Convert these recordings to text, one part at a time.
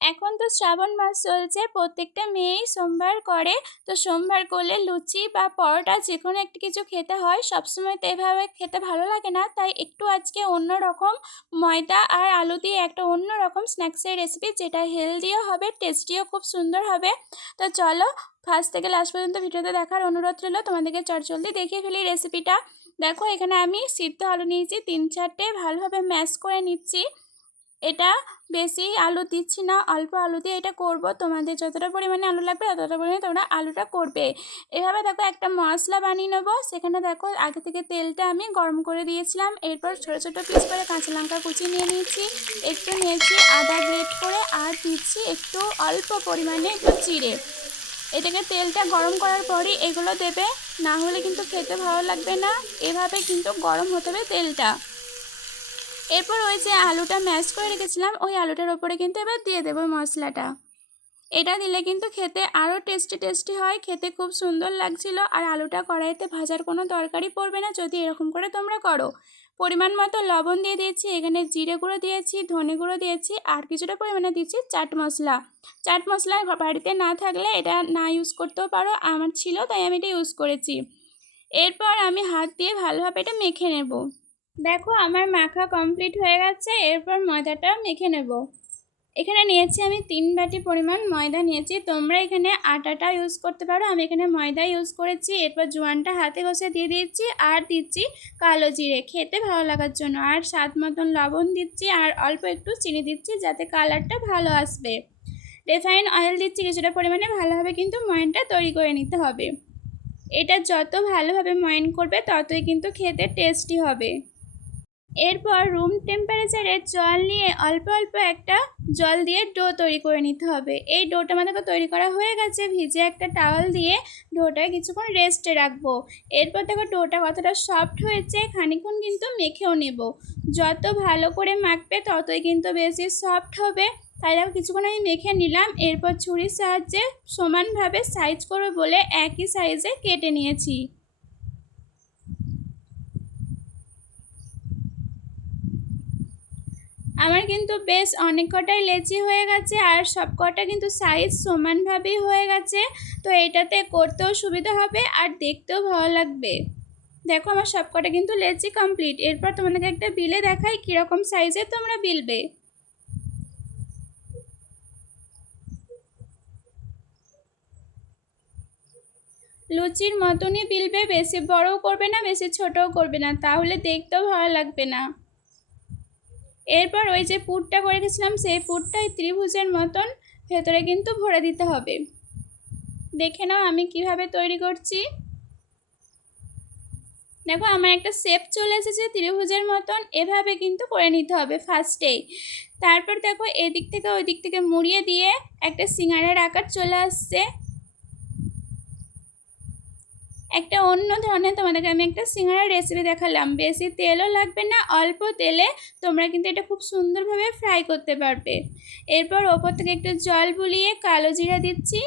এখন তো শ্রাবণ মাস চলছে, প্রত্যেকটা মেয়েই সোমবার করে। তো সোমবার করলে লুচি বা পরোটা যে কোনো একটা কিছু খেতে হয়। সবসময় তো এভাবে খেতে ভালো লাগে না, তাই একটু আজকে অন্য রকম ময়দা আর আলু দিয়ে একটা অন্য রকম স্ন্যাক্সের রেসিপি, যেটা হেলদিও হবে, টেস্টিও খুব সুন্দর হবে। তো চলো ফার্স্ট থেকে লাস্ট পর্যন্ত ভিডিওতে দেখার অনুরোধ রইল। তোমাদেরকে চটজলদি দেখিয়ে ফেলি রেসিপিটা। দেখো এখানে আমি সিদ্ধ আলু নিয়েছি 3-4টে, ভালোভাবে ম্যাশ করে নিচ্ছি। এটা বেশি আলু দিচ্ছি না, অল্প আলু দিয়ে এটা করব। তোমাদের যতটা পরিমাণে আলু লাগবে ততটা পরিমাণে তোমরা আলুটা করবে। এভাবে দেখো একটা মশলা বানিয়ে নেবো। সেখানে দেখো আগে থেকে তেলটা আমি গরম করে দিয়েছিলাম। এরপর ছোটো ছোটো পিস করে কাঁচা লঙ্কা কুচি নিয়ে নিয়েছি, একটু নিয়েছি আদা গ্রেট করে, আর দিচ্ছি একটু অল্প পরিমাণে একটু জিরে। এটাকে তেলটা গরম করার পরই এগুলো দেবে, না হলে কিন্তু খেতে ভালো লাগবে না। এভাবে কিন্তু গরম হতে হবে তেলটা। এরপর ওই যে আলুটা ম্যাশ করে রেখেছিলাম, ওই আলুটার ওপরে কিন্তু এবার দিয়ে দেবো মশলাটা। এটা দিলে কিন্তু খেতে আরও টেস্টি হয়, খেতে খুব সুন্দর লাগছিল। আর আলুটা কড়াইতে ভাজার কোনো দরকারই পড়বে না যদি এরকম করে তোমরা করো। পরিমাণ মতো লবণ দিয়ে দিয়েছি, এখানে জিরে গুঁড়ো দিয়েছি, ধনে গুঁড়ো দিয়েছি, আর কিছুটা পরিমাণে দিচ্ছি চাট মশলা। চাট মশলা বাড়িতে না থাকলে এটা না ইউজ করতেও পারো, আমার ছিল তাই আমি এটা ইউজ করেছি। এরপর আমি হাত দিয়ে ভালোভাবে এটা মেখে নেব। দেখো আমার মাখা কমপ্লিট হয়ে গেছে। এরপর ময়দাটা মেখে নেব। এখানে নিয়েছি আমি 3 বাটি পরিমাণ ময়দা নিয়েছি, তোমরা এখানে আটাটা ইউজ করতে পারো, আমি এখানে ময়দা ইউজ করেছি। এরপর জোয়ানটা হাতে ঘষে দিয়ে দিচ্ছি, আর দিচ্ছি কালো জিরে খেতে ভালো লাগার জন্য, আর স্বাদ মতন লবণ দিচ্ছি, আর অল্প একটু চিনি দিচ্ছি যাতে কালারটা ভালো আসবে। রিফাইন অয়েল দিচ্ছি কিছুটা পরিমাণে। ভালোভাবে কিন্তু ময়ানটা তৈরি করে নিতে হবে। এটা যত ভালোভাবে ময়ান করবে ততই কিন্তু খেতে টেস্টি হবে। এরপর রুম টেম্পারেচারে জল নিয়ে অল্প অল্প একটা জল দিয়ে ডো তৈরি করে নিতে হবে। এই ডোটা আমাদেরকে তৈরি করা হয়ে গেছে, ভিজে একটা টাওয়াল দিয়ে ডোটা কিছুক্ষণ রেস্টে রাখবো। এরপর দেখো ডোটা কতটা সফট হয়েছে, খানিকক্ষণ কিন্তু মেখেও নেব। যত ভালো করে মাখবে ততই কিন্তু বেশি সফট হবে। তাই দেখো কিছুক্ষণ আমি মেখে নিলাম। এরপর ছুরির সাহায্যে সমানভাবে সাইজ করবো বলে একই সাইজে কেটে নিয়েছি। আমার কিন্তু বেশ অনেক কটাই লেচি হয়ে গেছে, আর সব কটা কিন্তু সাইজ সমানভাবেই হয়ে গেছে। তো এটাতে করতেও সুবিধা হবে আর দেখতেও ভালো লাগবে। দেখো আমার সব কটা কিন্তু লেচি কমপ্লিট। এরপর তোমাদেরকে একটা বিলে দেখাই কীরকম সাইজে তোমরা বিলবে। লুচির মতনই বিলবে, বেশি বড়ও করবে না বেশি ছোটও করবে না, তাহলে দেখতেও ভালো লাগবে না। এরপর ওই যে পুরটা করে রেখেছিলাম সেই পুরটাই ত্রিভুজের মতন ভেতরে কিন্তু ভরে দিতে হবে। দেখে নাও আমি কিভাবে তৈরি করছি। দেখো আমার একটা শেপ চলে এসেছে ত্রিভুজের মতন, এভাবে কিন্তু করে নিতে হবে ফার্স্টেই। তারপর দেখো এদিক থেকে ওই দিক থেকে মুড়িয়ে দিয়ে একটা সিঙ্গারার আকার চলে আসছে। একটা অন্য ধরনের তোমাদেরকে আমি একটা সিঙ্গারার রেসিপি দেখালাম। বেশি তেলও লাগবে না, অল্প তেলে তোমরা কিন্তু এটা খুব সুন্দরভাবে ফ্রাই করতে পারবে। এরপর ওপর থেকে একটু জল বুলিয়ে কালো জিরা দিচ্ছি,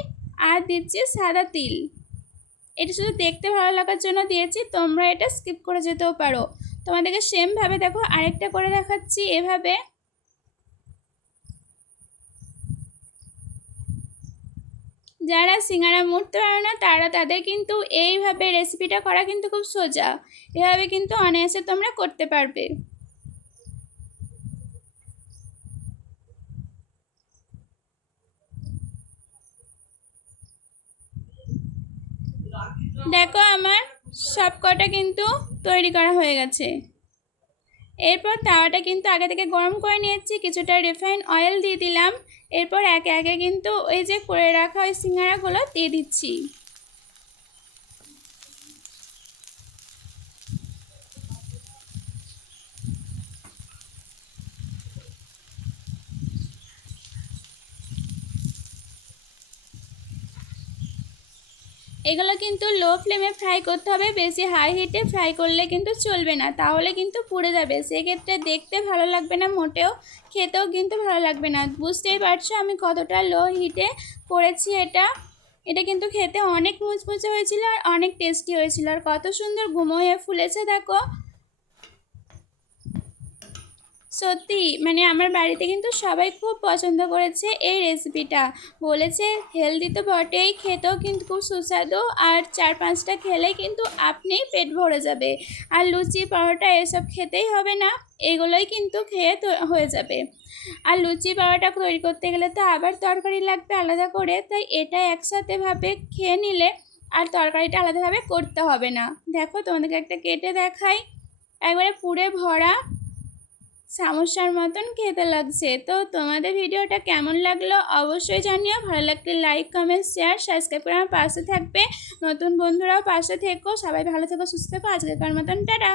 আর দিচ্ছি সাদা তিল। এটা শুধু দেখতে ভালো লাগার জন্য দিয়েছি, তোমরা এটা স্কিপ করে যেতেও পারো। তোমাদেরকে সেমভাবে দেখো আরেকটা করে দেখাচ্ছি। এভাবে যারা সিঙ্গারা মুড়তে পারে না তাদের কিন্তু এইভাবে রেসিপিটা করা কিন্তু খুব সোজা। এভাবে কিন্তু অনায়াসে তোমরা করতে পারবে। দেখো আমার সব কটা কিন্তু তৈরি করা হয়ে গেছে। এরপর তাওয়াটা কিন্তু আগে থেকে গরম করে নিয়েছি, কিছুটা রিফাইন অয়েল দিয়ে দিলাম। এরপর একে একে কিন্তু ওই যে করে রাখা ওই সিঙ্গারাগুলো দিয়ে দিচ্ছি। এগুলো কিন্তু লো ফ্লেমে ফ্রাই করতে হবে, বেশি হাই হিটে ফ্রাই করলে কিন্তু চলবে না, তাহলে কিন্তু পুড়ে যাবে। সেক্ষেত্রে দেখতে ভালো লাগবে না মোটেও, খেতেও কিন্তু ভালো লাগবে না। বুঝতেই পারছো আমি কতটা লো হিটে করেছি এটা। এটা কিন্তু খেতে অনেক মুচমুচে হয়েছিল আর অনেক টেস্টি হয়েছিল, আর কত সুন্দর গুমো হয়ে ফুলেছে দেখো। সত্যি মানে আমার বাড়িতে কিন্তু সবাই খুব পছন্দ করেছে এই রেসিপিটা। বলেছে হেলদি তো বটেই, খেতেও কিন্তু খুব সুস্বাদু, আর 4-5টা খেলেই কিন্তু আপনি পেট ভরে যাবে। আর লুচি পরোটা এসব খেতেই হবে না, এগুলোই কিন্তু খেয়ে তো হয়ে যাবে। আর লুচি পরোটা তৈরি করতে গেলে তো আবার তরকারি লাগবে আলাদা করে, তাই এটা একসাথে ভাবে খেয়ে নিলে আর তরকারিটা আলাদাভাবে করতে হবে না। দেখো তোমাদেরকে একটা কেটে দেখাই, একবারে পুরে ভরা সমস্যার মতন খেতে লাগছে। তো তোমাদের ভিডিওটা কেমন লাগলো অবশ্যই জানিও। ভালো লাগলে লাইক, কমেন্ট, শেয়ার, সাবস্ক্রাইব করে আমার পাশে থাকবে। নতুন বন্ধুরাও পাশে থেকো। সবাই ভালো থেকো, সুস্থ থেকো। আজকের মতন টাটা।